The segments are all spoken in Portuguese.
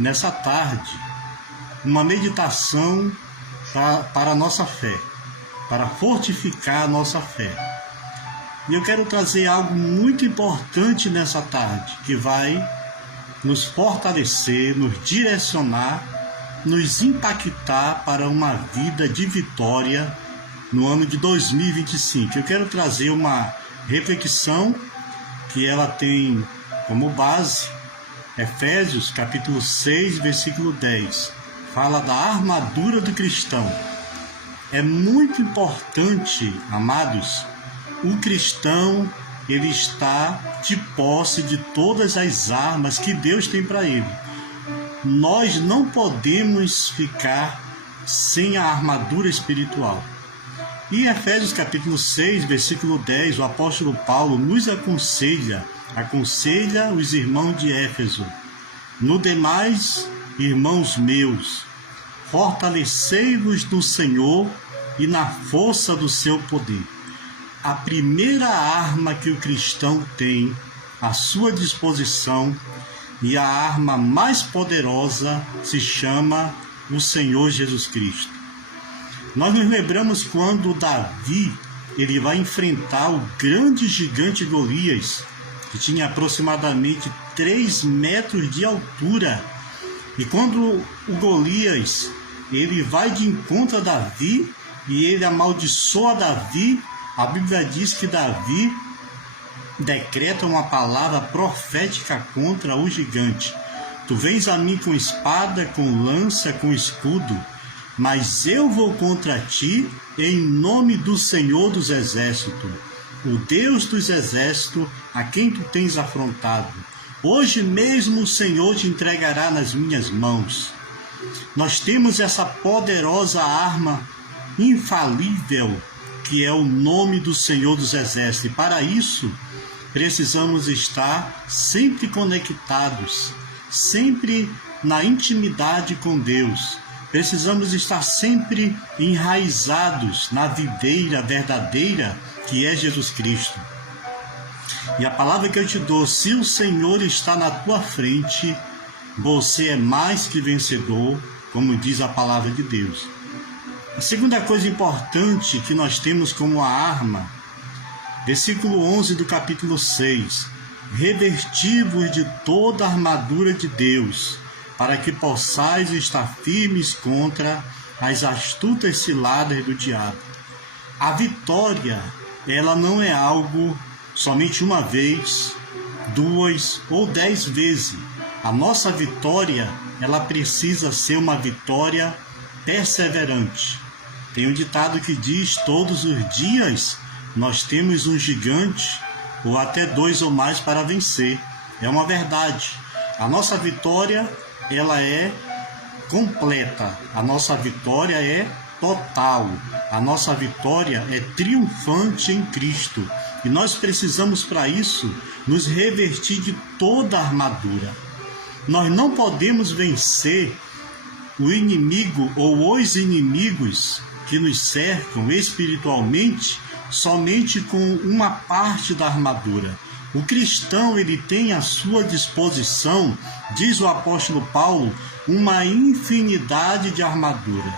nessa tarde, uma meditação para a nossa fé, para fortificar a nossa fé. E eu quero trazer algo muito importante nessa tarde, que vai nos fortalecer, nos direcionar, nos impactar para uma vida de vitória no ano de 2025. Eu quero trazer uma reflexão que ela tem como base Efésios capítulo 6, versículo 10. Fala da armadura do cristão. É muito importante, amados, o cristão, ele está de posse de todas as armas que Deus tem para ele. Nós não podemos ficar sem a armadura espiritual. E em Efésios capítulo 6, versículo 10, o apóstolo Paulo nos aconselha os irmãos de Éfeso: no demais, irmãos meus, fortalecei-vos no Senhor e na força do seu poder. A primeira arma que o cristão tem à sua disposição, e a arma mais poderosa, se chama o Senhor Jesus Cristo. Nós nos lembramos quando Davi ele vai enfrentar o grande gigante Golias, que tinha aproximadamente 3 metros de altura. E quando o Golias ele vai de encontro a Davi e ele amaldiçoa Davi, a Bíblia diz que Davi decreta uma palavra profética contra o gigante: tu vens a mim com espada, com lança, com escudo, mas eu vou contra ti em nome do Senhor dos Exércitos, o Deus dos Exércitos, a quem tu tens afrontado. Hoje mesmo o Senhor te entregará nas minhas mãos. Nós temos essa poderosa arma infalível, que é o nome do Senhor dos Exércitos. E para isso, precisamos estar sempre conectados, sempre na intimidade com Deus. Precisamos estar sempre enraizados na videira verdadeira, que é Jesus Cristo. E a palavra que eu te dou: se o Senhor está na tua frente, você é mais que vencedor, como diz a palavra de Deus. A segunda coisa importante que nós temos como a arma, versículo 11 do capítulo 6: revesti-vos de toda a armadura de Deus, para que possais estar firmes contra as astutas ciladas do diabo. A vitória, ela não é algo somente uma vez, 2 ou 10 vezes. A nossa vitória, ela precisa ser uma vitória perseverante. Tem um ditado que diz: todos os dias nós temos um gigante, ou até 2 ou mais para vencer. É uma verdade. A nossa vitória, ela é completa. A nossa vitória é total. A nossa vitória é triunfante em Cristo. E nós precisamos, para isso, nos revestir de toda a armadura. Nós não podemos vencer o inimigo ou os inimigos que nos cercam espiritualmente somente com uma parte da armadura. O cristão, ele tem à sua disposição, diz o apóstolo Paulo, uma infinidade de armadura.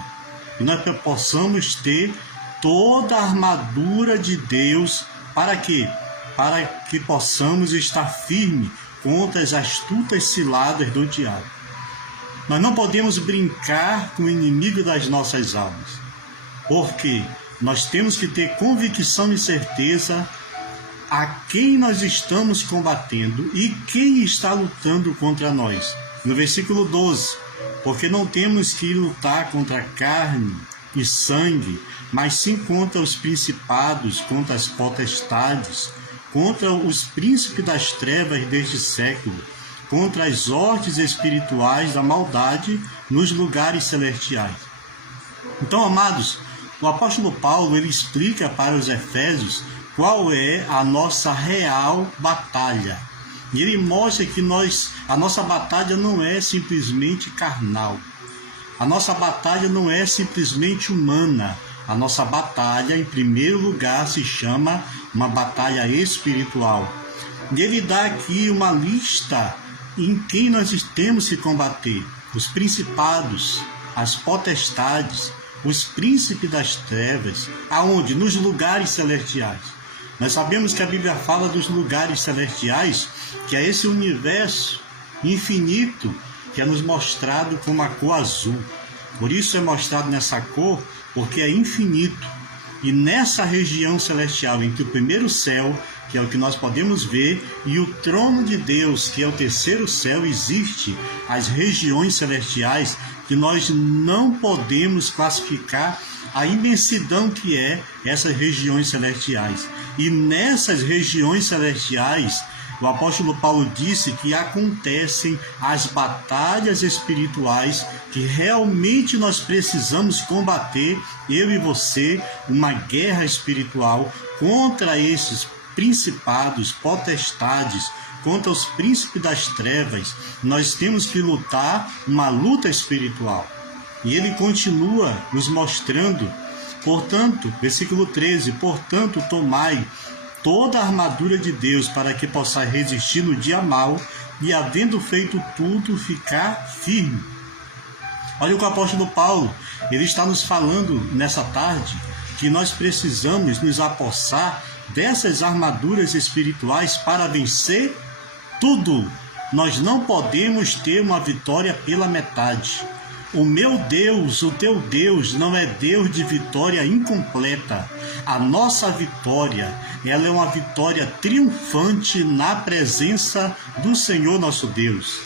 E nós possamos ter toda a armadura de Deus. Para quê? Para que possamos estar firmes contra as astutas ciladas do diabo. Nós não podemos brincar com o inimigo das nossas almas, porque nós temos que ter convicção e certeza a quem nós estamos combatendo e quem está lutando contra nós. No versículo 12: porque não temos que lutar contra carne e sangue, mas sim contra os principados, contra as potestades, contra os príncipes das trevas deste século, contra as hostes espirituais da maldade nos lugares celestiais. Então, amados, o apóstolo Paulo ele explica para os Efésios qual é a nossa real batalha. E ele mostra que a nossa batalha não é simplesmente carnal. A nossa batalha não é simplesmente humana. A nossa batalha, em primeiro lugar, se chama uma batalha espiritual. E ele dá aqui uma lista em quem nós temos que combater: os principados, as potestades, os príncipes das trevas. Aonde? Nos lugares celestiais. Nós sabemos que a Bíblia fala dos lugares celestiais, que é esse universo infinito que é nos mostrado com uma cor azul. Por isso é mostrado nessa cor, porque é infinito. E nessa região celestial, entre o primeiro céu, que é o que nós podemos ver, e o trono de Deus, que é o terceiro céu, existe as regiões celestiais que nós não podemos classificar a imensidão que é essas regiões celestiais. E nessas regiões celestiais, o apóstolo Paulo disse que acontecem as batalhas espirituais que realmente nós precisamos combater, eu e você, uma guerra espiritual contra esses principados, potestades, contra os príncipes das trevas. Nós temos que lutar uma luta espiritual. E ele continua nos mostrando, portanto, versículo 13, portanto, tomai toda a armadura de Deus para que possais resistir no dia mau e, havendo feito tudo, ficar firme. Olha o que o apóstolo Paulo, ele está nos falando nessa tarde, que nós precisamos nos apossar dessas armaduras espirituais para vencer tudo. Nós não podemos ter uma vitória pela metade. O meu Deus, o teu Deus, não é Deus de vitória incompleta. A nossa vitória, ela é uma vitória triunfante na presença do Senhor nosso Deus.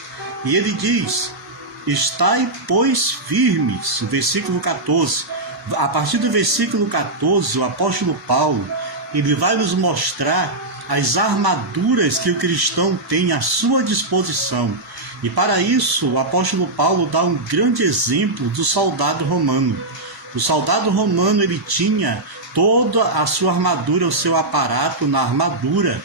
E ele diz: estai, pois, firmes. Versículo 14. A partir do versículo 14, o apóstolo Paulo, ele vai nos mostrar as armaduras que o cristão tem à sua disposição. E para isso, o apóstolo Paulo dá um grande exemplo do soldado romano. O soldado romano, ele tinha toda a sua armadura, o seu aparato na armadura,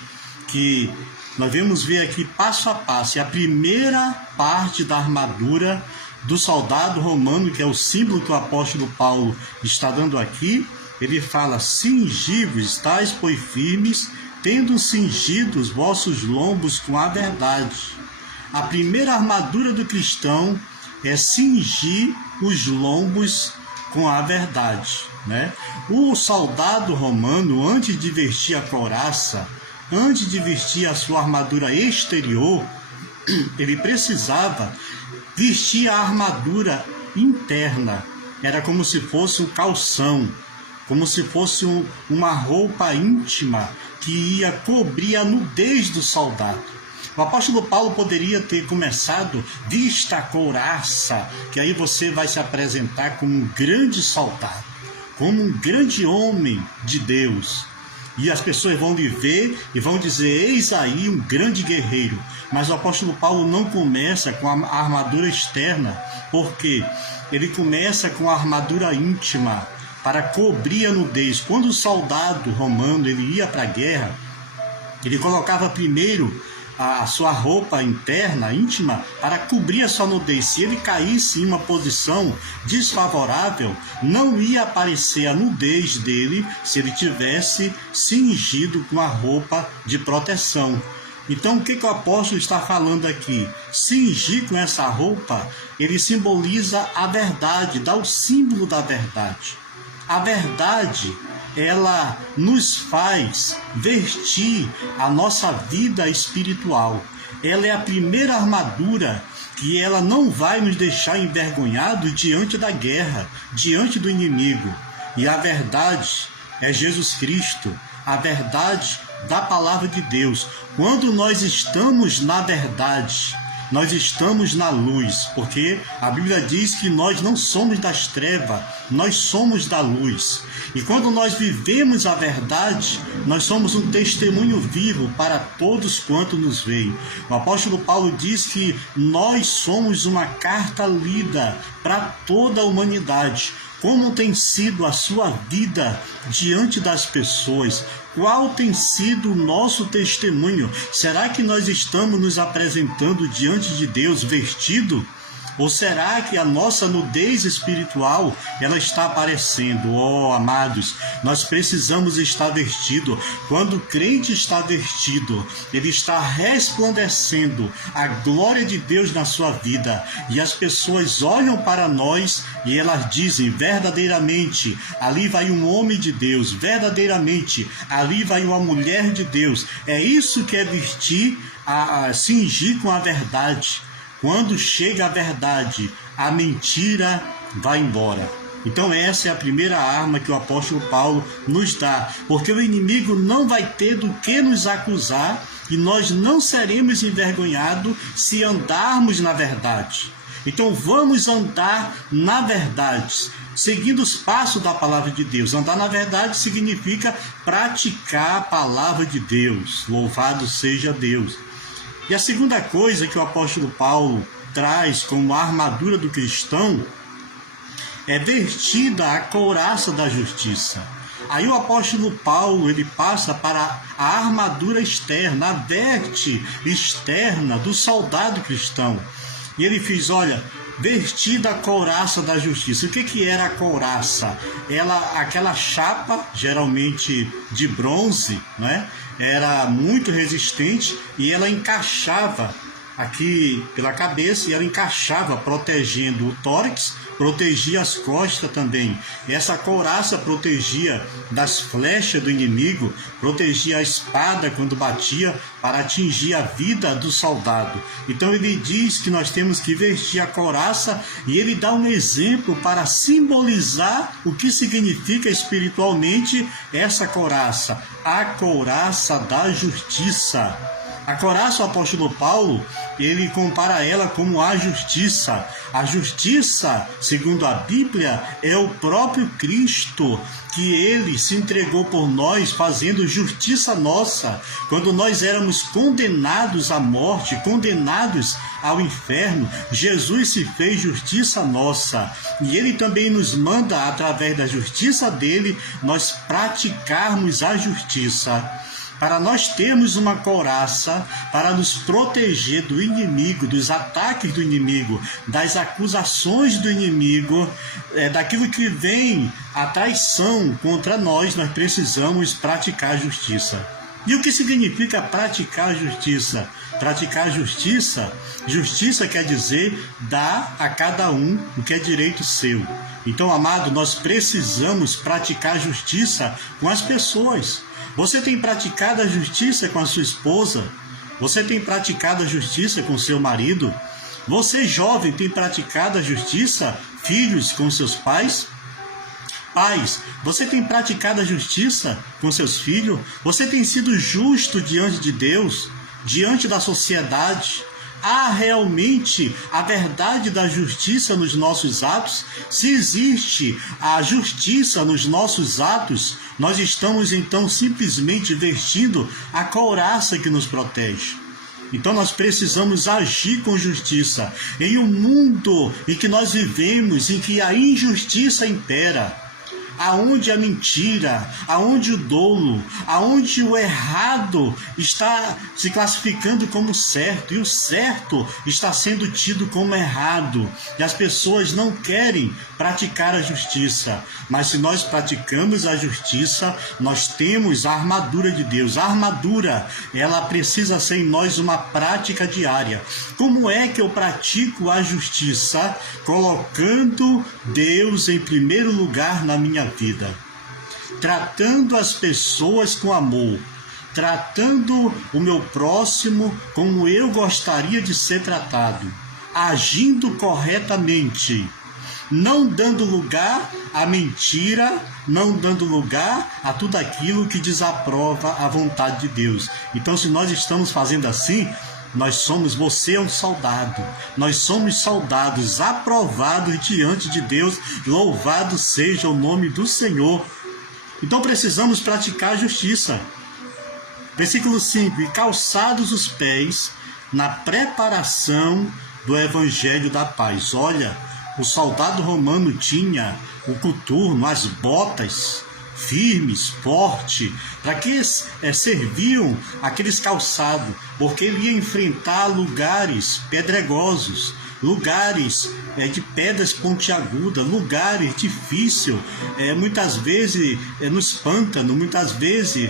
que nós vamos ver aqui passo a passo. E a primeira parte da armadura do soldado romano, que é o símbolo que o apóstolo Paulo está dando aqui, ele fala: cingi-vos, estais, pois, firmes, tendo cingido os vossos lombos com a verdade. A primeira armadura do cristão é cingir os lombos com a verdade, né? O soldado romano, antes de vestir a couraça, antes de vestir a sua armadura exterior, ele precisava vestir a armadura interna. Era como se fosse um calção, como se fosse uma roupa íntima que ia cobrir a nudez do soldado. O apóstolo Paulo poderia ter começado: vista a couraça, que aí você vai se apresentar como um grande soldado, como um grande homem de Deus. E as pessoas vão lhe ver e vão dizer: eis aí um grande guerreiro. Mas o apóstolo Paulo não começa com a armadura externa, porque ele começa com a armadura íntima, para cobrir a nudez. Quando o soldado romano ele ia para a guerra, ele colocava primeiro a sua roupa interna, íntima, para cobrir a sua nudez. Se ele caísse em uma posição desfavorável, não ia aparecer a nudez dele se ele tivesse cingido com a roupa de proteção. Então, o que o apóstolo está falando aqui? Cingir com essa roupa, ele simboliza a verdade, dá o símbolo da verdade. A verdade, ela nos faz vestir a nossa vida espiritual. Ela é a primeira armadura que ela não vai nos deixar envergonhados diante da guerra, diante do inimigo. E a verdade é Jesus Cristo, a verdade da palavra de Deus. Quando nós estamos na verdade, nós estamos na luz, porque a Bíblia diz que nós não somos das trevas, nós somos da luz. E quando nós vivemos a verdade, nós somos um testemunho vivo para todos quantos nos veem. O apóstolo Paulo diz que nós somos uma carta lida para toda a humanidade. Como tem sido a sua vida diante das pessoas? Qual tem sido o nosso testemunho? Será que nós estamos nos apresentando diante de Deus vestido? Ou será que a nossa nudez espiritual, ela está aparecendo? Oh, amados, nós precisamos estar vestido. Quando o crente está vestido, ele está resplandecendo a glória de Deus na sua vida. E as pessoas olham para nós e elas dizem, verdadeiramente, ali vai um homem de Deus. Verdadeiramente, ali vai uma mulher de Deus. É isso que é vestir, cingir com a verdade. Quando chega a verdade, a mentira vai embora. Então essa é a primeira arma que o apóstolo Paulo nos dá, porque o inimigo não vai ter do que nos acusar e nós não seremos envergonhados se andarmos na verdade. Então vamos andar na verdade, seguindo os passos da palavra de Deus. Andar na verdade significa praticar a palavra de Deus. Louvado seja Deus. E a segunda coisa que o apóstolo Paulo traz como armadura do cristão é vestida a couraça da justiça. Aí o apóstolo Paulo, ele passa para a armadura externa, a veste externa do soldado cristão. E ele diz, olha, vestida a couraça da justiça. O que era a couraça? Aquela chapa, geralmente de bronze, né? Era muito resistente e ela encaixava aqui pela cabeça e ela encaixava protegendo o tórax, protegia as costas também. E essa couraça protegia das flechas do inimigo, protegia a espada quando batia para atingir a vida do soldado. Então ele diz que nós temos que vestir a couraça e ele dá um exemplo para simbolizar o que significa espiritualmente essa couraça, a couraça da justiça. A couraça, o apóstolo Paulo, ele compara ela como a justiça. A justiça, segundo a Bíblia, é o próprio Cristo, que ele se entregou por nós, fazendo justiça nossa. Quando nós éramos condenados à morte, condenados ao inferno, Jesus se fez justiça nossa. E ele também nos manda, através da justiça dele, nós praticarmos a justiça. Para nós termos uma couraça para nos proteger do inimigo, dos ataques do inimigo, das acusações do inimigo, daquilo que vem a traição contra nós, nós precisamos praticar a justiça. E o que significa praticar a justiça? Praticar a justiça, justiça quer dizer dar a cada um o que é direito seu. Então, amado, nós precisamos praticar a justiça com as pessoas. Você tem praticado a justiça com a sua esposa? Você tem praticado a justiça com seu marido? Você, jovem, tem praticado a justiça, filhos, com seus pais? Pais, você tem praticado a justiça com seus filhos? Você tem sido justo diante de Deus, diante da sociedade? Há realmente a verdade da justiça nos nossos atos? Se existe a justiça nos nossos atos, nós estamos então simplesmente vestindo a couraça que nos protege. Então nós precisamos agir com justiça. Em um mundo em que nós vivemos, em que a injustiça impera, aonde a mentira, aonde o dolo, aonde o errado está se classificando como certo e o certo está sendo tido como errado, e as pessoas não querem praticar a justiça. Mas se nós praticamos a justiça, nós temos a armadura de Deus. A armadura, ela precisa ser em nós uma prática diária. Como é que eu pratico a justiça? Colocando Deus em primeiro lugar na minha vida, tratando as pessoas com amor, tratando o meu próximo como eu gostaria de ser tratado, agindo corretamente, não dando lugar à mentira, não dando lugar a tudo aquilo que desaprova a vontade de Deus. Então, se nós estamos fazendo assim, você é um soldado. Nós somos soldados aprovados diante de Deus. Louvado seja o nome do Senhor. Então precisamos praticar a justiça. Versículo 5. E calçados os pés na preparação do evangelho da paz. Olha, o soldado romano tinha o coturno, as botas firmes, forte. Para que serviam aqueles calçados? Porque ele ia enfrentar lugares pedregosos, lugares de pedras pontiagudas, lugares difíceis, muitas vezes nos pântanos, muitas vezes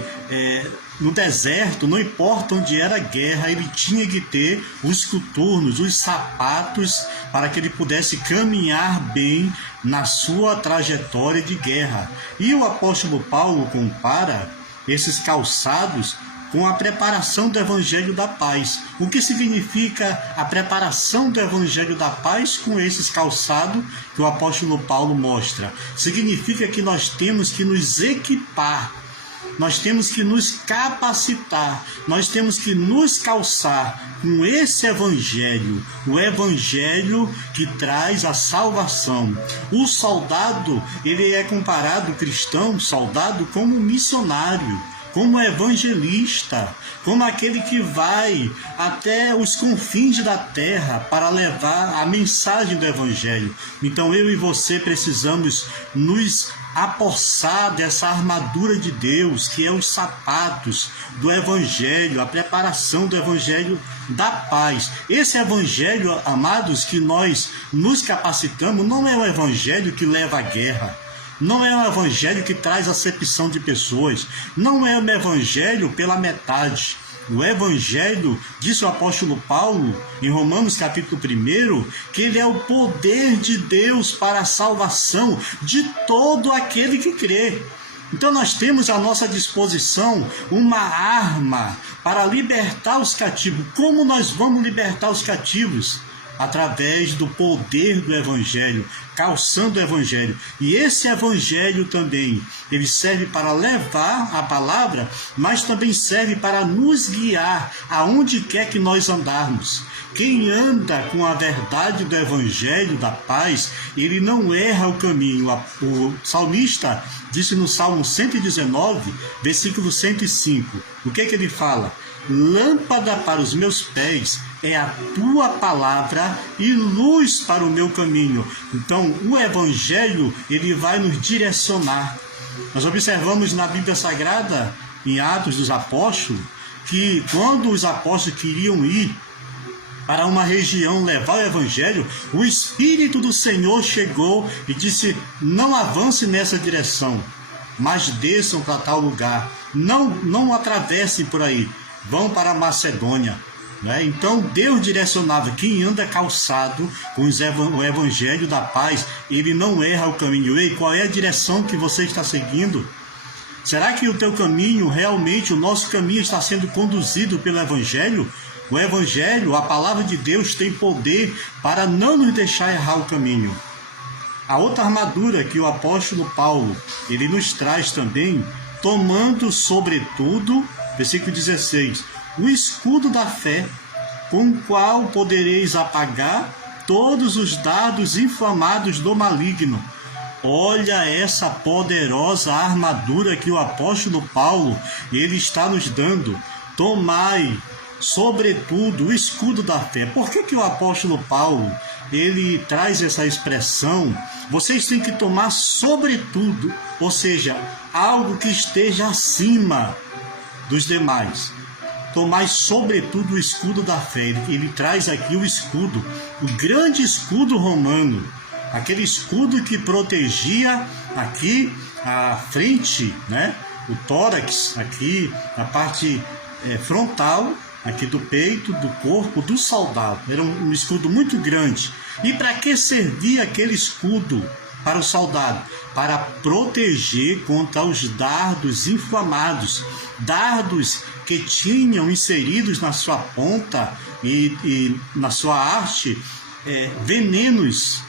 no deserto, não importa onde era a guerra, ele tinha que ter os coturnos, os sapatos, para que ele pudesse caminhar bem na sua trajetória de guerra. E o apóstolo Paulo compara esses calçados com a preparação do Evangelho da Paz. O que significa a preparação do Evangelho da Paz com esses calçados que o apóstolo Paulo mostra? Significa que nós temos que nos equipar, nós temos que nos capacitar, nós temos que nos calçar com esse Evangelho, o Evangelho que traz a salvação. O soldado, ele é comparado, o cristão, soldado, como missionário, como evangelista, como aquele que vai até os confins da terra para levar a mensagem do Evangelho. Então eu e você precisamos nos apossar dessa armadura de Deus, que é os sapatos do Evangelho, a preparação do Evangelho da paz. Esse Evangelho, amados, que nós nos capacitamos, não é o Evangelho que leva à guerra, não é um evangelho que traz acepção de pessoas, não é um evangelho pela metade. O evangelho, disse o apóstolo Paulo, em Romanos capítulo 1, que ele é o poder de Deus para a salvação de todo aquele que crê. Então nós temos à nossa disposição uma arma para libertar os cativos. Como nós vamos libertar os cativos? Através do poder do Evangelho, calçando o Evangelho. E esse Evangelho também, ele serve para levar a palavra, mas também serve para nos guiar aonde quer que nós andarmos. Quem anda com a verdade do Evangelho da paz, ele não erra o caminho. O salmista disse no Salmo 119, versículo 105, o que ele fala? Lâmpada para os meus pés é a tua palavra e luz para o meu caminho. Então, o Evangelho, ele vai nos direcionar. Nós observamos na Bíblia Sagrada, em Atos dos Apóstolos, que quando os apóstolos queriam ir para uma região levar o Evangelho, o Espírito do Senhor chegou e disse: não avance nessa direção, mas desçam para tal lugar. Não atravessem por aí. Vão para a Macedônia. Então Deus direcionava quem anda calçado com o Evangelho da paz, ele não erra o caminho. Ei, qual é a direção que você está seguindo? Será que o teu caminho, realmente, o nosso caminho está sendo conduzido pelo Evangelho? O Evangelho, a palavra de Deus, tem poder para não nos deixar errar o caminho. A outra armadura que o apóstolo Paulo, ele nos traz também, tomando sobretudo, versículo 16, o escudo da fé, com o qual podereis apagar todos os dardos inflamados do maligno. Olha essa poderosa armadura que o apóstolo Paulo, ele está nos dando. Tomai, sobretudo, o escudo da fé. Por que o apóstolo Paulo, ele traz essa expressão? Vocês têm que tomar sobretudo, ou seja, algo que esteja acima dos demais. Tomai sobretudo o escudo da fé. Ele traz aqui o escudo, o grande escudo romano, aquele escudo que protegia aqui a frente, o tórax, aqui a parte frontal, aqui do peito, do corpo do soldado. Era um escudo muito grande. E para que servia aquele escudo para o soldado? Para proteger contra os dardos inflamados, dardos que tinham inseridos na sua ponta e na sua haste venenos,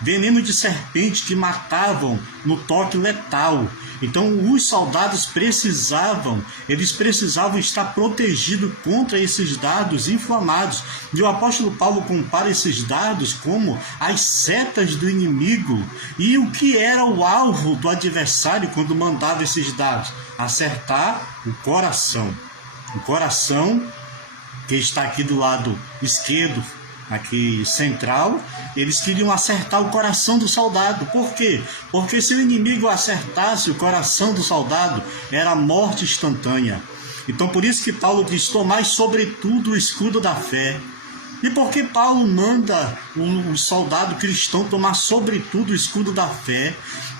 veneno de serpente que matavam no toque letal. Então os soldados precisavam estar protegidos contra esses dardos inflamados. E o apóstolo Paulo compara esses dardos como as setas do inimigo. E o que era o alvo do adversário quando mandava esses dardos? Acertar o coração. O coração, que está aqui do lado esquerdo, aqui central, eles queriam acertar o coração do soldado. Por quê? Porque se o inimigo acertasse o coração do soldado, era morte instantânea. Então por isso que Paulo diz: tomai sobretudo o escudo da fé. E por que Paulo manda o soldado cristão tomar sobretudo o escudo da fé?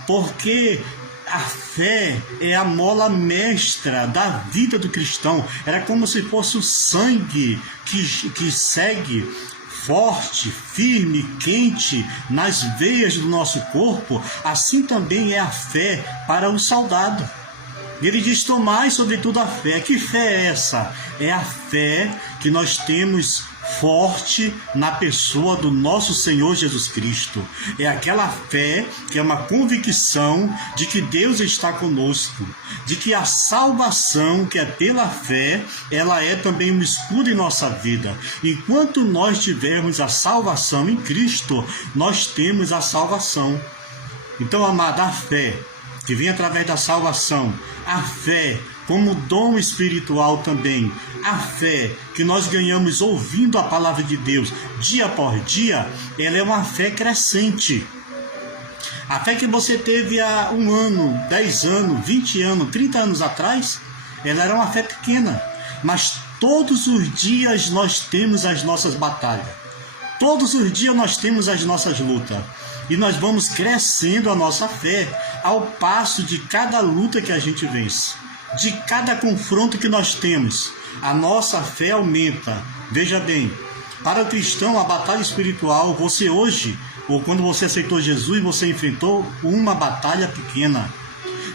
Porque a fé é a mola mestra da vida do cristão. Era como se fosse o sangue que segue forte, firme, quente nas veias do nosso corpo. Assim também é a fé para o soldado. Ele diz: tomai sobretudo a fé. Que fé é essa? É a fé que nós temos forte na pessoa do nosso Senhor Jesus Cristo. É aquela fé que é uma convicção de que Deus está conosco, de que a salvação, que é pela fé, ela é também um escudo em nossa vida. Enquanto nós tivermos a salvação em Cristo, nós temos a salvação. Então, amada, a fé que vem através da salvação, a fé como dom espiritual também, a fé que nós ganhamos ouvindo a palavra de Deus dia por dia, ela é uma fé crescente. A fé que você teve há 1 ano, 10 anos, 20 anos, 30 anos atrás, ela era uma fé pequena, mas todos os dias nós temos as nossas batalhas, todos os dias nós temos as nossas lutas. E nós vamos crescendo a nossa fé ao passo de cada luta que a gente vence, de cada confronto que nós temos. A nossa fé aumenta. Veja bem, para o cristão, a batalha espiritual, você hoje, ou quando você aceitou Jesus, você enfrentou uma batalha pequena.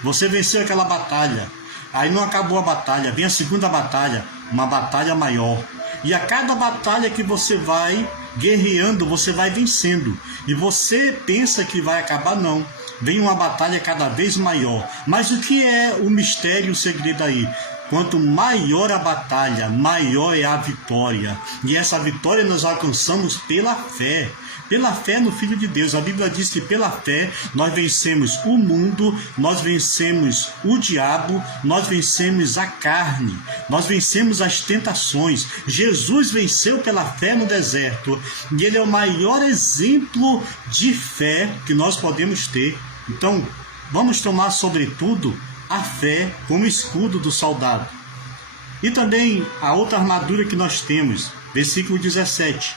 Você venceu aquela batalha. Aí não acabou a batalha, vem a segunda batalha, uma batalha maior. E a cada batalha que você vai guerreando, você vai vencendo. E você pensa que vai acabar, não. Vem uma batalha cada vez maior. Mas o que é o mistério, o segredo aí? Quanto maior a batalha, maior é a vitória. E essa vitória nós alcançamos pela fé. Pela fé no Filho de Deus. A Bíblia diz que pela fé nós vencemos o mundo, nós vencemos o diabo, nós vencemos a carne, nós vencemos as tentações. Jesus venceu pela fé no deserto. E ele é o maior exemplo de fé que nós podemos ter. Então, vamos tomar sobretudo a fé como escudo do soldado. E também a outra armadura que nós temos, versículo 17.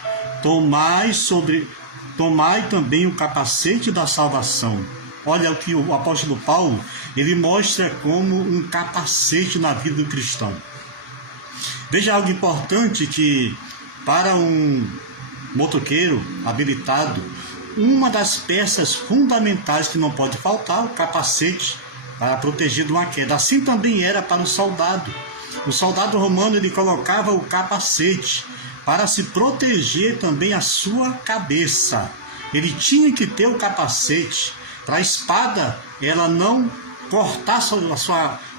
Tomai também o capacete da salvação. Olha o que o apóstolo Paulo, ele mostra como um capacete na vida do cristão. Veja algo importante, que para um motoqueiro habilitado, uma das peças fundamentais que não pode faltar, o capacete, para proteger de uma queda. Assim também era para o soldado. O soldado romano, ele colocava o capacete para se proteger também a sua cabeça. Ele tinha que ter o capacete para a espada ela não cortar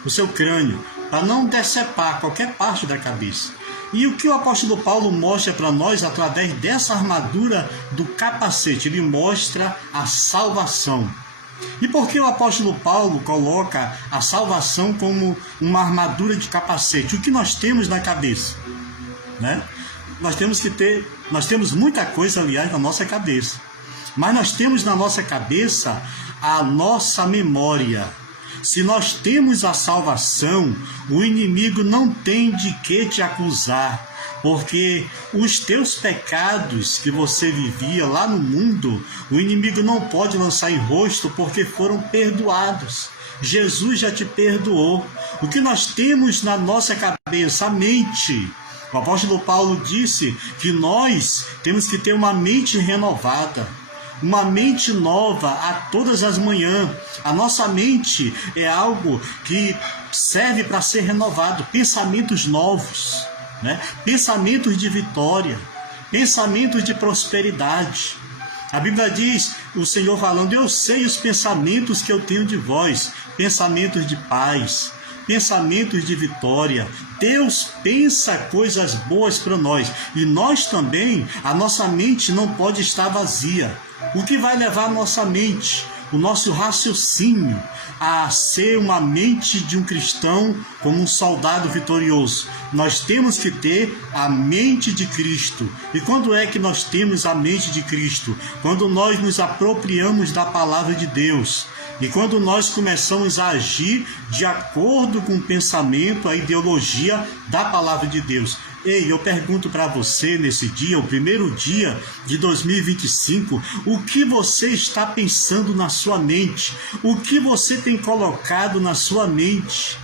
o seu crânio, para não decepar qualquer parte da cabeça. E o que o apóstolo Paulo mostra para nós através dessa armadura do capacete? Ele mostra a salvação. E por que o apóstolo Paulo coloca a salvação como uma armadura de capacete? O que nós temos na cabeça, né? Nós temos muita coisa, aliás, na nossa cabeça. Mas nós temos na nossa cabeça a nossa memória. Se nós temos a salvação, o inimigo não tem de que te acusar, porque os teus pecados que você vivia lá no mundo, o inimigo não pode lançar em rosto, porque foram perdoados. Jesus já te perdoou. O que nós temos na nossa cabeça? A mente. O apóstolo Paulo disse que nós temos que ter uma mente renovada, uma mente nova a todas as manhãs. A nossa mente é algo que serve para ser renovado. Pensamentos novos, né? Pensamentos de vitória, pensamentos de prosperidade. A Bíblia diz, o Senhor falando: eu sei os pensamentos que eu tenho de vós, pensamentos de paz, pensamentos de vitória. Deus pensa coisas boas para nós. E nós também, a nossa mente não pode estar vazia. O que vai levar a nossa mente, o nosso raciocínio, a ser uma mente de um cristão como um soldado vitorioso? Nós temos que ter a mente de Cristo. E quando é que nós temos a mente de Cristo? Quando nós nos apropriamos da palavra de Deus. E quando nós começamos a agir de acordo com o pensamento, a ideologia da palavra de Deus. Ei, eu pergunto para você nesse dia, o primeiro dia de 2025, o que você está pensando na sua mente? O que você tem colocado na sua mente?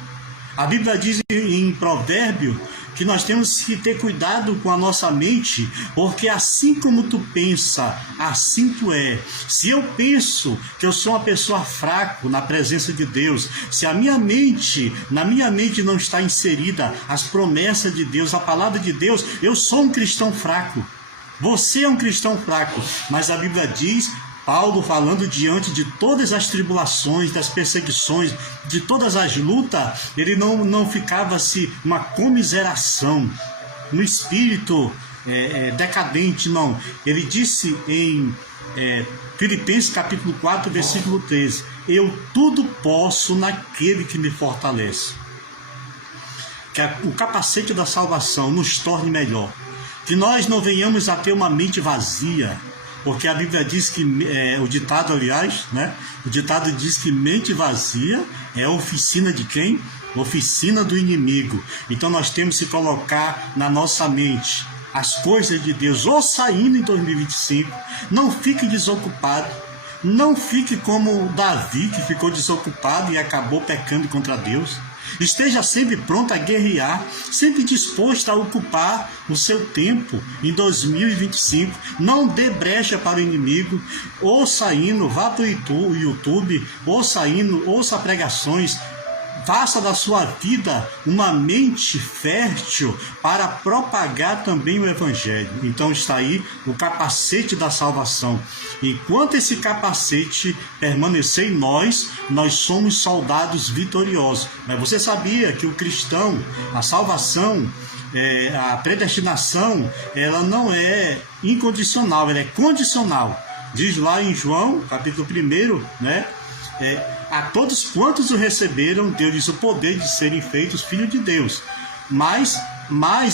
A Bíblia diz em Provérbio que nós temos que ter cuidado com a nossa mente, porque assim como tu pensa, assim tu é. Se eu penso que eu sou uma pessoa fraca na presença de Deus, se na minha mente não está inserida as promessas de Deus, a palavra de Deus, eu sou um cristão fraco. Você é um cristão fraco, mas a Bíblia diz, Paulo falando diante de todas as tribulações, das perseguições, de todas as lutas, ele não ficava-se uma comiseração, no espírito decadente, não. Ele disse em Filipenses capítulo 4, versículo 13, eu tudo posso naquele que me fortalece. Que o capacete da salvação nos torne melhor, que nós não venhamos a ter uma mente vazia, porque a Bíblia diz que, o ditado, aliás, né? O ditado diz que mente vazia é a oficina de quem? Oficina do inimigo. Então nós temos que colocar na nossa mente as coisas de Deus, ou saindo em 2025, não fique desocupado, não fique como Davi, que ficou desocupado e acabou pecando contra Deus. Esteja sempre pronto a guerrear, sempre disposto a ocupar o seu tempo em 2025. Não dê brecha para o inimigo. Ou saindo, vá para o YouTube, ou saindo, ouça pregações. Faça da sua vida uma mente fértil para propagar também o Evangelho. Então está aí o capacete da salvação. Enquanto esse capacete permanecer em nós somos soldados vitoriosos. Mas você sabia que o cristão, a salvação, a predestinação, ela não é incondicional, ela é condicional. Diz lá em João, capítulo 1, né? A todos quantos o receberam, deu-lhes o poder de serem feitos filhos de Deus. Mas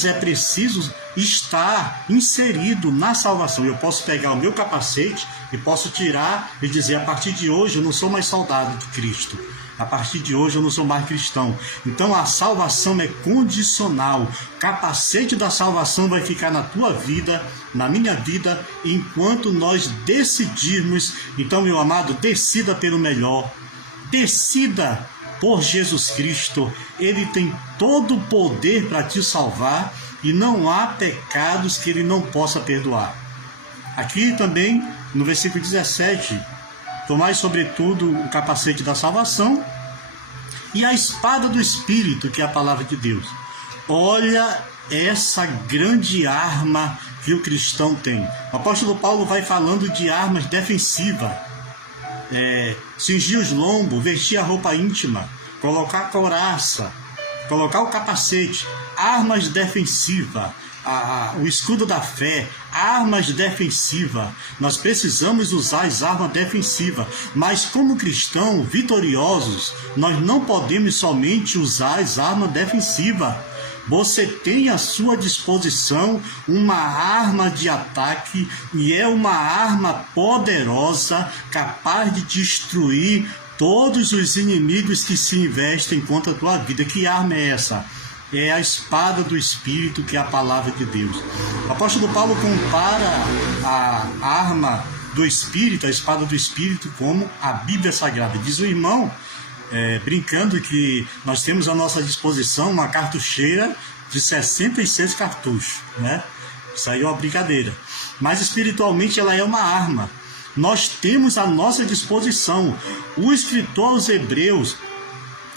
é preciso estar inserido na salvação. Eu posso pegar o meu capacete e posso tirar e dizer, a partir de hoje eu não sou mais soldado de Cristo. A partir de hoje eu não sou mais cristão. Então a salvação é condicional. O capacete da salvação vai ficar na tua vida, na minha vida, enquanto nós decidirmos. Então, meu amado, decida pelo melhor. Decida por Jesus Cristo. Ele tem todo o poder para te salvar e não há pecados que ele não possa perdoar. Aqui também, no versículo 17... tomai sobretudo o capacete da salvação e a espada do Espírito, que é a palavra de Deus. Olha essa grande arma que o cristão tem. O apóstolo Paulo vai falando de armas defensivas. Cingir os lombos, vestir a roupa íntima, colocar a couraça, colocar o capacete, armas defensivas. O escudo da fé, armas defensivas. Nós precisamos usar as armas defensivas, mas como cristãos vitoriosos, nós não podemos somente usar as armas defensivas. Você tem à sua disposição uma arma de ataque, e é uma arma poderosa, capaz de destruir todos os inimigos que se investem contra a tua vida. Que arma é essa? É a espada do Espírito, que é a palavra de Deus. O apóstolo Paulo compara a arma do Espírito, a espada do Espírito, como a Bíblia Sagrada. Diz o irmão, brincando, que nós temos à nossa disposição uma cartucheira de 66 cartuchos, né? Isso aí é uma brincadeira. Mas espiritualmente ela é uma arma. Nós temos à nossa disposição. O escritor aos Hebreus,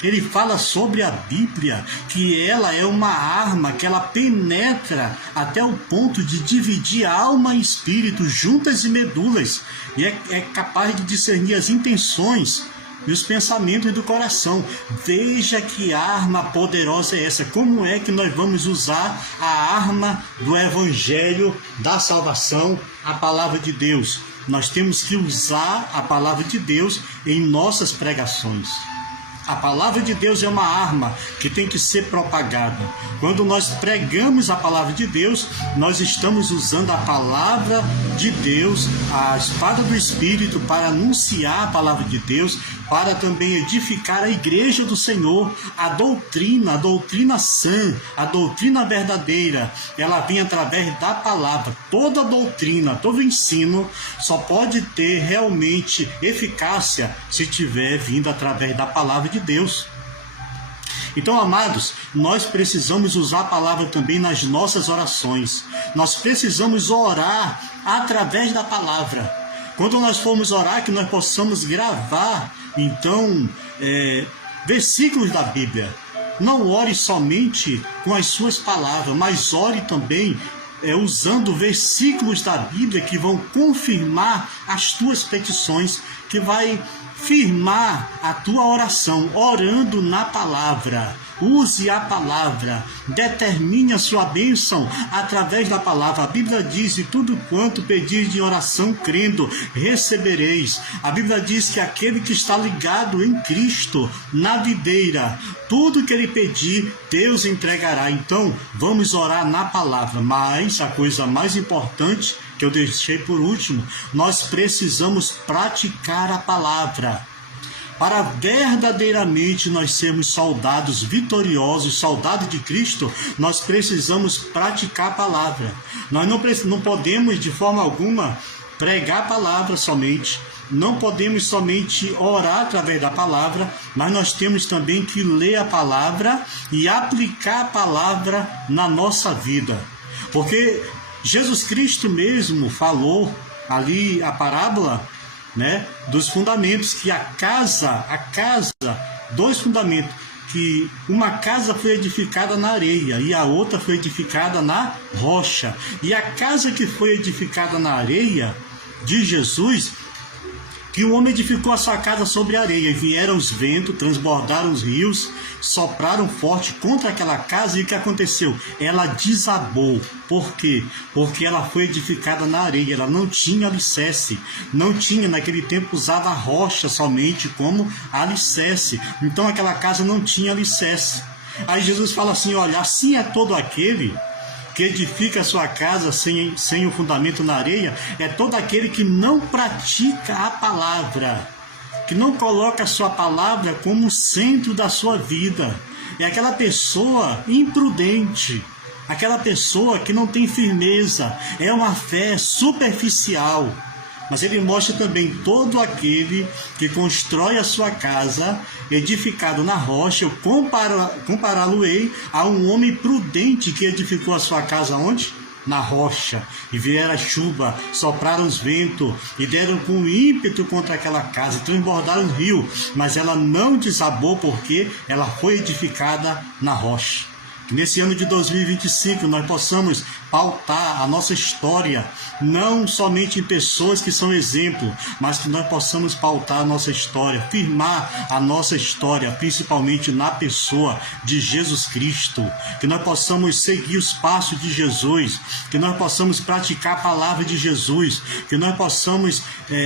ele fala sobre a Bíblia, que ela é uma arma, que ela penetra até o ponto de dividir alma e espírito, juntas e medulas, e é capaz de discernir as intenções e os pensamentos do coração. Veja que arma poderosa é essa. Como é que nós vamos usar a arma do Evangelho da salvação, a palavra de Deus? Nós temos que usar a palavra de Deus em nossas pregações. A palavra de Deus é uma arma que tem que ser propagada. Quando nós pregamos a palavra de Deus, nós estamos usando a palavra de Deus, a espada do Espírito, para anunciar a palavra de Deus, para também edificar a igreja do Senhor. A doutrina sã, a doutrina verdadeira, ela vem através da palavra. Toda doutrina, todo ensino só pode ter realmente eficácia se tiver vindo através da palavra de Deus. Então, amados, nós precisamos usar a palavra também nas nossas orações. Nós precisamos orar através da palavra. Quando nós formos orar, que nós possamos gravar, então, versículos da Bíblia. Não ore somente com as suas palavras, mas ore também usando versículos da Bíblia que vão confirmar as tuas petições, que vai firmar a tua oração, orando na palavra. Use a palavra, determine a sua bênção através da palavra. A Bíblia diz: e tudo quanto pedir de oração crendo, recebereis. A Bíblia diz que aquele que está ligado em Cristo, na videira, tudo que ele pedir, Deus entregará. Então, vamos orar na palavra. Mas a coisa mais importante, que eu deixei por último, nós precisamos praticar a palavra. Para verdadeiramente nós sermos soldados vitoriosos, soldados de Cristo, nós precisamos praticar a palavra. Nós não podemos de forma alguma pregar a palavra somente. Não podemos somente orar através da palavra, mas nós temos também que ler a palavra e aplicar a palavra na nossa vida. Porque Jesus Cristo mesmo falou ali a parábola, dos fundamentos, que a casa, dois fundamentos, que uma casa foi edificada na areia e a outra foi edificada na rocha. E a casa que foi edificada na areia de Jesus, que o homem edificou a sua casa sobre a areia, e vieram os ventos, transbordaram os rios, sopraram forte contra aquela casa, e o que aconteceu? Ela desabou. Por quê? Porque ela foi edificada na areia, ela não tinha alicerce, não tinha, naquele tempo usava a rocha somente como alicerce, então aquela casa não tinha alicerce. Aí Jesus fala assim: olha, assim é todo aquele que edifica a sua casa sem o fundamento na areia, é todo aquele que não pratica a palavra, que não coloca a sua palavra como centro da sua vida. É aquela pessoa imprudente, aquela pessoa que não tem firmeza, é uma fé superficial. Mas ele mostra também todo aquele que constrói a sua casa edificado na rocha. Eu compará-lo-ei a um homem prudente que edificou a sua casa onde? Na rocha. E vieram a chuva, sopraram os ventos e deram com ímpeto contra aquela casa, transbordaram o rio, mas ela não desabou porque ela foi edificada na rocha. Que nesse ano de 2025 nós possamos pautar a nossa história, não somente em pessoas que são exemplo, mas que nós possamos pautar a nossa história, firmar a nossa história, principalmente na pessoa de Jesus Cristo. Que nós possamos seguir os passos de Jesus, que nós possamos praticar a palavra de Jesus, que nós possamos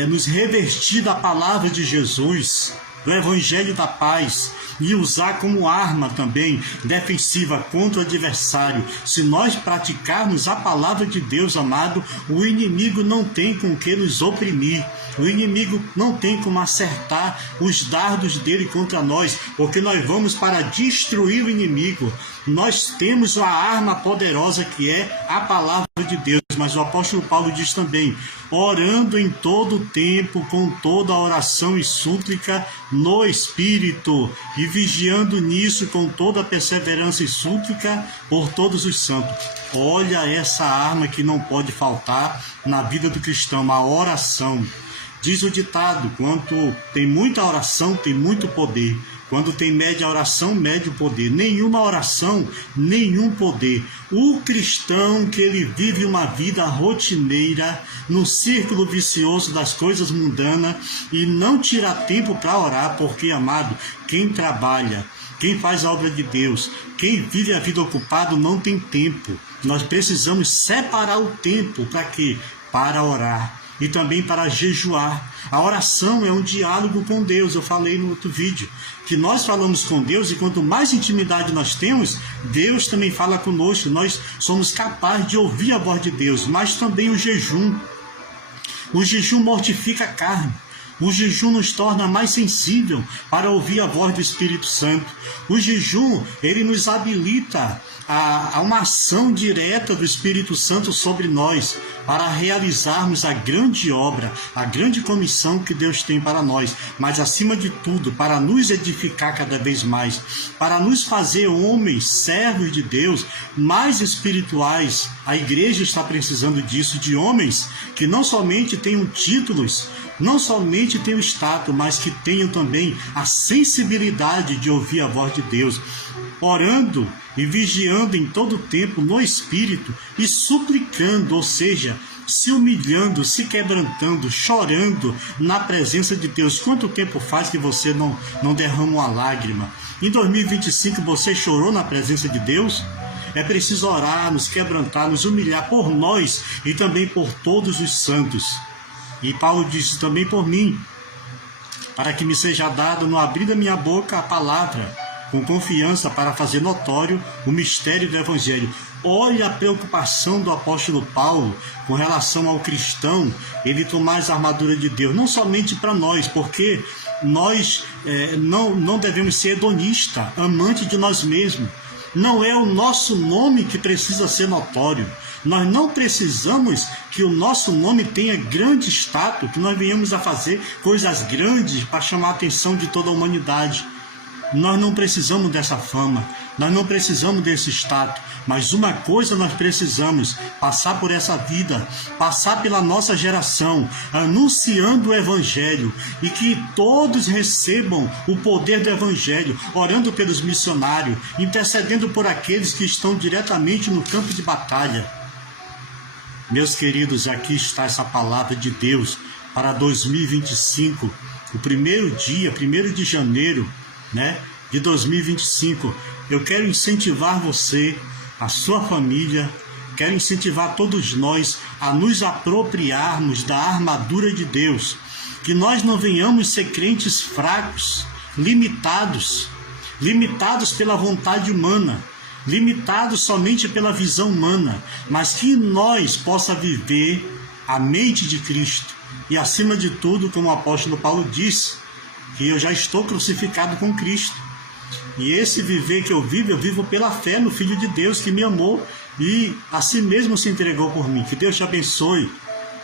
nos revestir da palavra de Jesus, do Evangelho da Paz, e usar como arma também defensiva contra o adversário. Se nós praticarmos a palavra de Deus, amado, o inimigo não tem com que nos oprimir. O inimigo não tem como acertar os dardos dele contra nós, porque nós vamos para destruir o inimigo. Nós temos uma arma poderosa que é a palavra de Deus, mas o apóstolo Paulo diz também: orando em todo o tempo, com toda a oração e súplica no Espírito, e vigiando nisso com toda a perseverança e súplica por todos os santos. Olha essa arma que não pode faltar na vida do cristão, a oração. Diz o ditado: quando tem muita oração, tem muito poder. Quando tem média oração, médio poder. Nenhuma oração, nenhum poder. O cristão que ele vive uma vida rotineira, no círculo vicioso das coisas mundanas, e não tira tempo para orar, porque, amado, quem trabalha, quem faz a obra de Deus, quem vive a vida ocupada não tem tempo. Nós precisamos separar o tempo para quê? Para orar. E também para jejuar. A oração é um diálogo com Deus. Eu falei no outro vídeo que nós falamos com Deus, e quanto mais intimidade nós temos, Deus também fala conosco. Nós somos capazes de ouvir a voz de Deus. Mas também o jejum. O jejum mortifica a carne. O jejum nos torna mais sensível para ouvir a voz do Espírito Santo. O jejum, ele nos habilita a uma ação direta do Espírito Santo sobre nós, para realizarmos a grande obra, a grande comissão que Deus tem para nós, mas acima de tudo, para nos edificar cada vez mais, para nos fazer homens, servos de Deus, mais espirituais. A igreja está precisando disso, de homens que não somente tenham títulos, não somente tenham status, mas que tenham também a sensibilidade de ouvir a voz de Deus, orando e vigiando em todo o tempo no Espírito e suplicando, ou seja, se humilhando, se quebrantando, chorando na presença de Deus. Quanto tempo faz que você não derrama uma lágrima? Em 2025 você chorou na presença de Deus? É preciso orar, nos quebrantar, nos humilhar por nós e também por todos os santos. E Paulo disse também por mim, para que me seja dado no abrir da minha boca a palavra, com confiança para fazer notório o mistério do Evangelho. Olha a preocupação do apóstolo Paulo com relação ao cristão, ele tomar as armaduras de Deus, não somente para nós, porque nós não devemos ser hedonistas, amantes de nós mesmos. Não é o nosso nome que precisa ser notório. Nós não precisamos que o nosso nome tenha grande status, que nós venhamos a fazer coisas grandes para chamar a atenção de toda a humanidade. Nós não precisamos dessa fama, nós não precisamos desse status, mas uma coisa nós precisamos, passar por essa vida, passar pela nossa geração, anunciando o Evangelho, e que todos recebam o poder do Evangelho, orando pelos missionários, intercedendo por aqueles que estão diretamente no campo de batalha. Meus queridos, aqui está essa palavra de Deus para 2025, o primeiro dia, 1º de janeiro, de 2025. Eu quero incentivar você, a sua família, quero incentivar todos nós a nos apropriarmos da armadura de Deus, que nós não venhamos ser crentes fracos, limitados pela vontade humana, limitados somente pela visão humana, mas que nós possa viver a mente de Cristo. E acima de tudo, como o apóstolo Paulo disse, que eu já estou crucificado com Cristo. E esse viver que eu vivo pela fé no Filho de Deus que me amou e a si mesmo se entregou por mim. Que Deus te abençoe,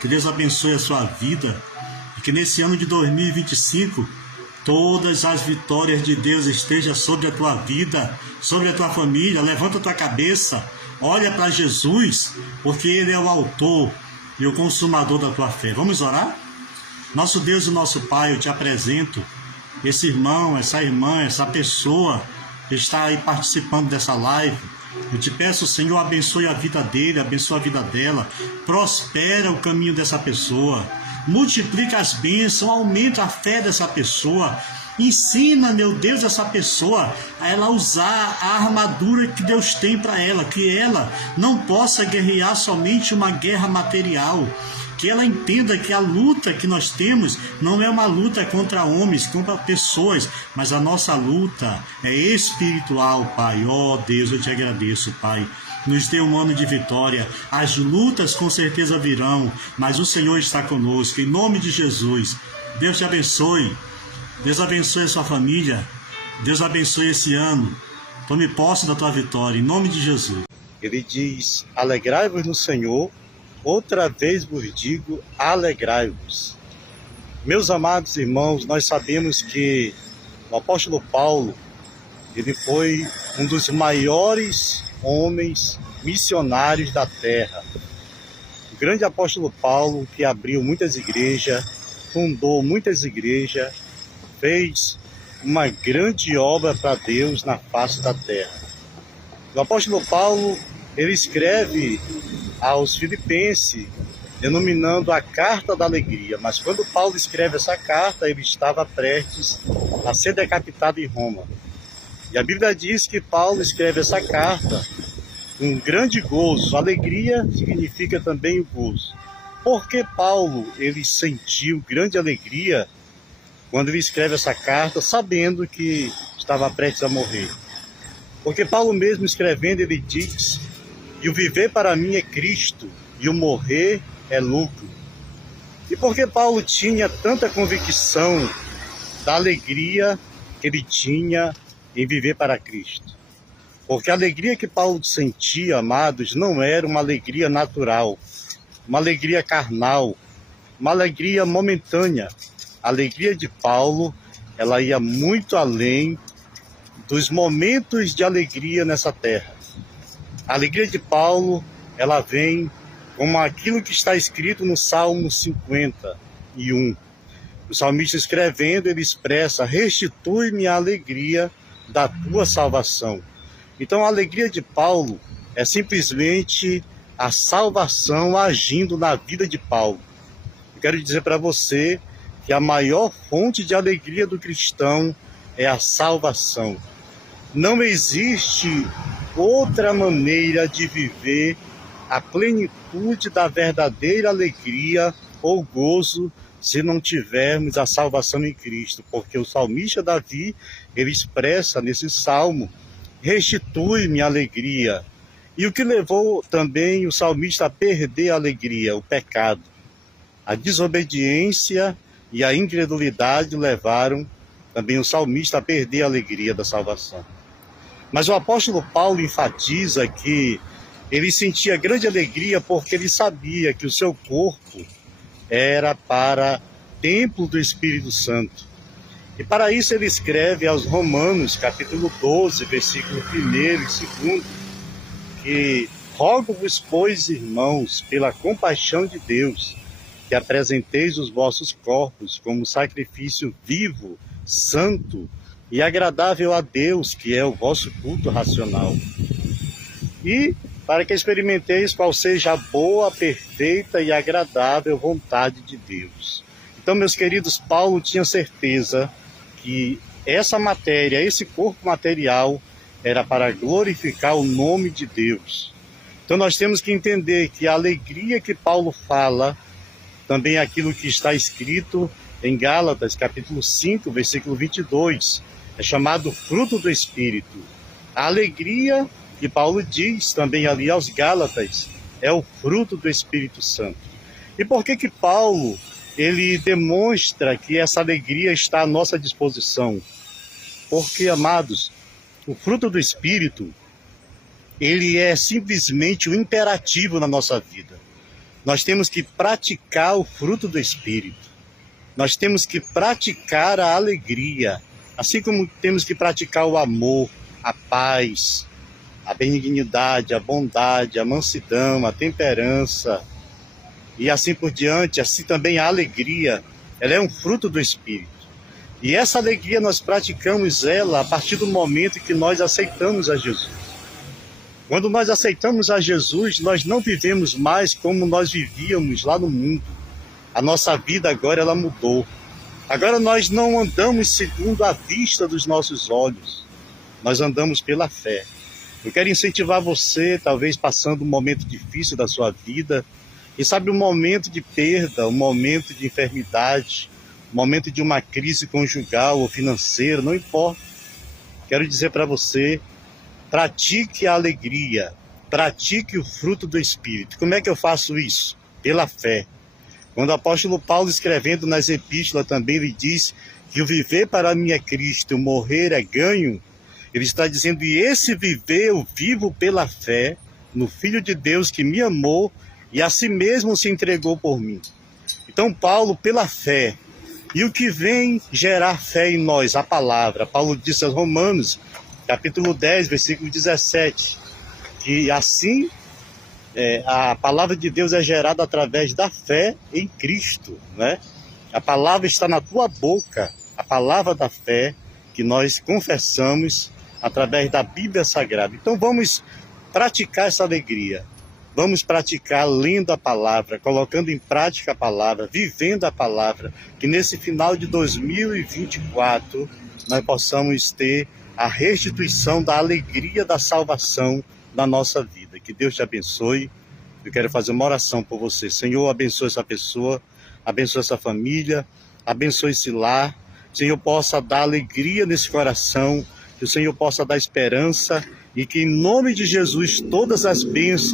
que Deus abençoe a sua vida, e que nesse ano de 2025 todas as vitórias de Deus estejam sobre a tua vida, sobre a tua família. Levanta a tua cabeça, olha para Jesus, porque Ele é o autor e o consumador da tua fé. Vamos orar? Nosso Deus e nosso Pai, eu te apresento esse irmão, essa irmã, essa pessoa que está aí participando dessa live. Eu te peço, Senhor, abençoe a vida dele, abençoe a vida dela, prospera o caminho dessa pessoa, multiplica as bênçãos, aumenta a fé dessa pessoa, ensina, meu Deus, essa pessoa a ela usar a armadura que Deus tem para ela, que ela não possa guerrear somente uma guerra material, que ela entenda que a luta que nós temos não é uma luta contra homens, contra pessoas, mas a nossa luta é espiritual, Pai. Ó Deus, eu te agradeço, Pai. Nos dê um ano de vitória. As lutas com certeza virão, mas o Senhor está conosco. Em nome de Jesus, Deus te abençoe. Deus abençoe a sua família. Deus abençoe esse ano. Tome posse da tua vitória, em nome de Jesus. Ele diz, alegrai-vos no Senhor. Outra vez vos digo, alegrai-vos. Meus amados irmãos, nós sabemos que o apóstolo Paulo, ele foi um dos maiores homens missionários da terra. O grande apóstolo Paulo, que abriu muitas igrejas, fundou muitas igrejas, fez uma grande obra para Deus na face da terra. O apóstolo Paulo, ele escreve aos Filipenses, denominando a carta da alegria. Mas quando Paulo escreve essa carta, ele estava prestes a ser decapitado em Roma. E a Bíblia diz que Paulo escreve essa carta com grande gozo. Alegria significa também o gozo. Porque Paulo, ele sentiu grande alegria quando ele escreve essa carta, sabendo que estava prestes a morrer. Porque Paulo mesmo escrevendo, ele diz: e o viver para mim é Cristo, e o morrer é lucro. E por que Paulo tinha tanta convicção da alegria que ele tinha em viver para Cristo? Porque a alegria que Paulo sentia, amados, não era uma alegria natural, uma alegria carnal, uma alegria momentânea. A alegria de Paulo, ela ia muito além dos momentos de alegria nessa terra. A alegria de Paulo, ela vem como aquilo que está escrito no Salmo 51. O salmista escrevendo, ele expressa: restitui-me a alegria da tua salvação. Então a alegria de Paulo é simplesmente a salvação agindo na vida de Paulo. Eu quero dizer para você que a maior fonte de alegria do cristão é a salvação. Não existe outra maneira de viver a plenitude da verdadeira alegria ou gozo se não tivermos a salvação em Cristo, porque o salmista Davi, ele expressa nesse salmo: restitui-me a alegria. E o que levou também o salmista a perder a alegria? O pecado. A desobediência e a incredulidade levaram também o salmista a perder a alegria da salvação. Mas o apóstolo Paulo enfatiza que ele sentia grande alegria porque ele sabia que o seu corpo era para templo do Espírito Santo. E para isso ele escreve aos Romanos, capítulo 12, versículo 1 e 2, que rogo-vos, pois, irmãos, pela compaixão de Deus, que apresenteis os vossos corpos como sacrifício vivo, santo e agradável a Deus, que é o vosso culto racional. E para que experimenteis qual seja a boa, perfeita e agradável vontade de Deus. Então, meus queridos, Paulo tinha certeza que essa matéria, esse corpo material, era para glorificar o nome de Deus. Então nós temos que entender que a alegria que Paulo fala, também é aquilo que está escrito em Gálatas, capítulo 5, versículo 22, é chamado fruto do Espírito. A alegria que Paulo diz também ali aos Gálatas é o fruto do Espírito Santo. E por que Paulo ele demonstra que essa alegria está à nossa disposição? Porque, amados, o fruto do Espírito, ele é simplesmente o imperativo na nossa vida. Nós temos que praticar o fruto do Espírito. Nós temos que praticar a alegria, assim como temos que praticar o amor, a paz, a benignidade, a bondade, a mansidão, a temperança e assim por diante. Assim também a alegria, ela é um fruto do Espírito. E essa alegria nós praticamos ela a partir do momento que nós aceitamos a Jesus. Quando nós aceitamos a Jesus, nós não vivemos mais como nós vivíamos lá no mundo. A nossa vida agora ela mudou. Agora nós não andamos segundo a vista dos nossos olhos. Nós andamos pela fé. Eu quero incentivar você, talvez passando um momento difícil da sua vida, e sabe, um momento de perda, um momento de enfermidade, um momento de uma crise conjugal ou financeira, não importa. Quero dizer para você, pratique a alegria, pratique o fruto do Espírito. Como é que eu faço isso? Pela fé. Quando o apóstolo Paulo, escrevendo nas epístolas, também ele diz que o viver para mim é Cristo, o morrer é ganho, ele está dizendo: e esse viver eu vivo pela fé no Filho de Deus que me amou e a si mesmo se entregou por mim. Então Paulo, pela fé. E o que vem gerar fé em nós? A palavra. Paulo disse aos Romanos, capítulo 10, versículo 17, que assim a palavra de Deus é gerada através da fé em Cristo, né? A palavra está na tua boca, a palavra da fé que nós confessamos através da Bíblia Sagrada. Então vamos praticar essa alegria. Vamos praticar lendo a palavra, colocando em prática a palavra, vivendo a palavra, que nesse final de 2024 nós possamos ter a restituição da alegria da salvação na nossa vida. Que Deus te abençoe. Eu quero fazer uma oração por você. Senhor, abençoe essa pessoa, abençoe essa família, abençoe esse lar. Senhor, possa dar alegria nesse coração, que o Senhor possa dar esperança e que em nome de Jesus todas as bênçãos